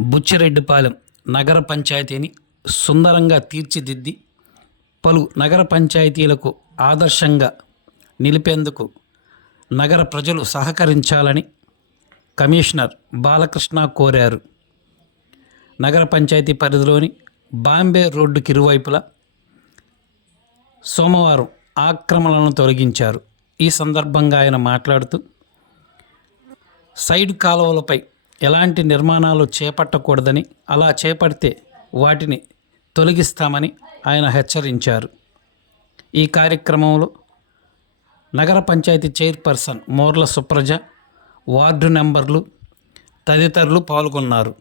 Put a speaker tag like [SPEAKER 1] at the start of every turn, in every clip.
[SPEAKER 1] బుచ్చిరెడ్డిపాలెం నగర పంచాయతీని సుందరంగా తీర్చిదిద్ది పలు నగర పంచాయతీలకు ఆదర్శంగా నిలిపేందుకు నగర ప్రజలు సహకరించాలని కమిషనర్ బాలకృష్ణ కోరారు. నగర పంచాయతీ పరిధిలోని బాంబే రోడ్డుకి ఇరువైపులా సోమవారం ఆక్రమణలను తొలగించారు. ఈ సందర్భంగా ఆయన మాట్లాడుతూ సైడ్ కాలువలపై ఎలాంటి నిర్మాణాలు చేపట్టకూడదని అలా చేపడితే వాటిని తొలగిస్తామని ఆయన హెచ్చరించారు. ఈ కార్యక్రమంలో నగర పంచాయతీ చైర్పర్సన్ మోర్ల సుప్రజ వార్డు నెంబర్లు తదితరులు పాల్గొన్నారు.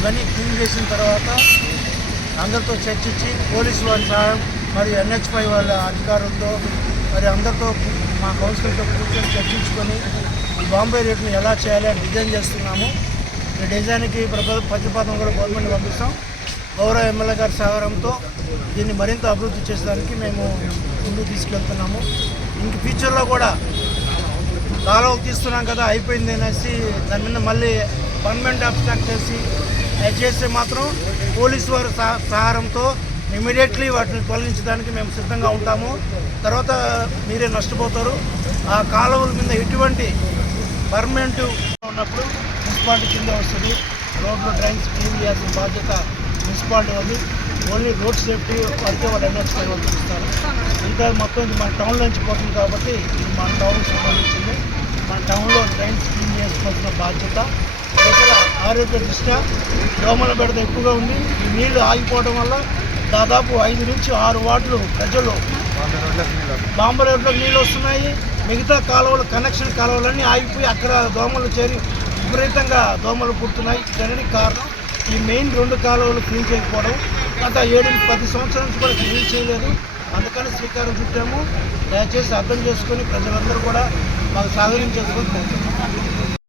[SPEAKER 2] ఇవన్నీ క్లీన్ చేసిన తర్వాత అందరితో చర్చించి పోలీసు వారి సహాయం మరి ఎన్హెచ్పై వాళ్ళ అధికారులతో మరి అందరితో మా కౌన్సిల్తో కూర్చొని చర్చించుకొని ఈ బాంబే రేట్ని ఎలా చేయాలి అని డిజైన్ చేస్తున్నాము. ఈ డిజైన్కి ప్రప- ప్రతిపాదన కూడా గవర్నమెంట్ పంపిస్తాం. గౌరవ ఎమ్మెల్యే గారి సహకారంతో దీన్ని మరింత అభివృద్ధి చేసేదానికి మేము ముందుకు తీసుకెళ్తున్నాము. ఇంక ఫ్యూచర్లో కూడా కాలువ తీస్తున్నాం కదా అయిపోయింది అనేసి దాని మీద మళ్ళీ పర్మనెంట్ అబ్స్ట్రాక్ట్ చేసి చేస్తే మాత్రం పోలీసు వారి సహారంతో సహాయంతో ఇమీడియట్లీ వాటిని తొలగించడానికి మేము సిద్ధంగా ఉంటాము. తర్వాత మీరే నష్టపోతారు. ఆ కాలువల మీద ఎటువంటి పర్మనెంట్ ఉన్నప్పుడు మున్సిపాలిటీ కింద వస్తుంది. రోడ్లు డ్రైన్స్ క్లీన్ చేయాల్సిన బాధ్యత మున్సిపాలిటీ ఉంది ఓన్లీ రోడ్ సేఫ్టీ వరకే వాళ్ళు ఎన్హెచ్పై వాళ్ళు చూస్తారు. ఇంకా మొత్తం ఇది మన టౌన్ నుంచి పోతుంది కాబట్టి ఇది మన టౌన్కి సంబంధించింది. మన టౌన్లో డ్రైన్స్ క్లీన్ చేసుకోవాల్సిన బాధ్యత ఆరోగ్య దృష్ట్యా దోమల బెడద ఎక్కువగా ఉంది. ఈ నీళ్ళు ఆగిపోవడం వల్ల దాదాపు ఐదు నుంచి ఆరు వార్డులు ప్రజలు బాంబ రోడ్లో నీళ్ళు వస్తున్నాయి. మిగతా కాలువలు కనెక్షన్ కాలువలన్నీ ఆగిపోయి అక్కడ దోమలు చేరి విపరీతంగా దోమలు పుడుతున్నాయి. దానికి కారణం ఈ మెయిన్ రెండు కాలువలు క్లీన్ చేయకపోవడం. గత ఏడు పది సంవత్సరాల నుంచి కూడా క్లీన్ చేయలేదు. అందుకని శ్రీకారం చుట్టాము. దయచేసి అర్థం చేసుకొని ప్రజలందరూ కూడా మాకు సహకరించేందుకు కోరుతున్నాం